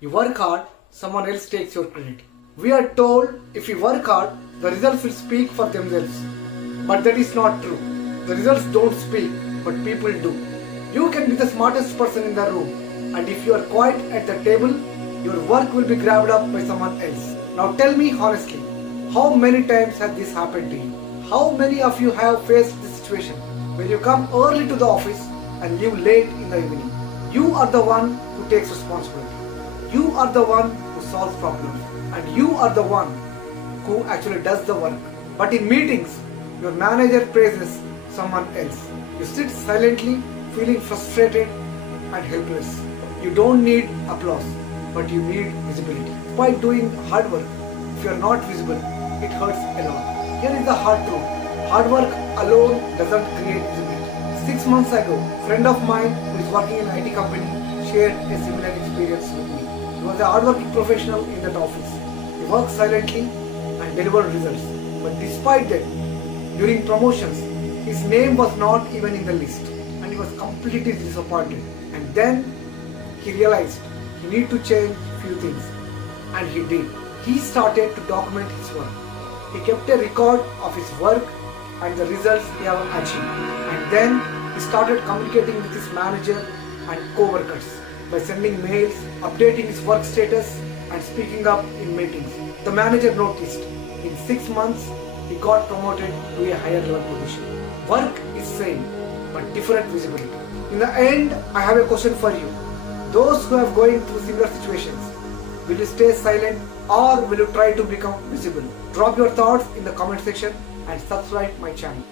You work hard, someone else takes your credit. We are told if you work hard, the results will speak for themselves. But that is not true. The results don't speak, but people do. You can be the smartest person in the room, and if you are quiet at the table, your work will be grabbed up by someone else. Now tell me honestly, how many times has this happened to you? How many of you have faced this situation where you come early to the office and leave late in the evening? You are the one who takes responsibility. You are the one who solves problems, and you are the one who actually does the work. But in meetings, your manager praises someone else. You sit silently, feeling frustrated and helpless. You don't need applause, but you need visibility. By doing hard work, if you are not visible, it hurts a lot. Here is the hard truth. Hard work alone doesn't create visibility. 6 months ago, a friend of mine who is working in an IT company shared a similar experience with me. He was a hardworking professional in that office. He worked silently and delivered results. But despite that, during promotions, his name was not even in the list, and he was completely disappointed. And then he realized he needed to change few things, and he did. He started to document his work. He kept a record of his work and the results he had achieved. And then he started communicating with his manager and co-workers by sending mails, updating his work status and speaking up in meetings. The manager noticed. In 6 months, he got promoted to a higher level position. Work is same, but different visibility. In the end, I have a question for you. Those who are going through similar situations, will you stay silent or will you try to become visible? Drop your thoughts in the comment section and subscribe my channel.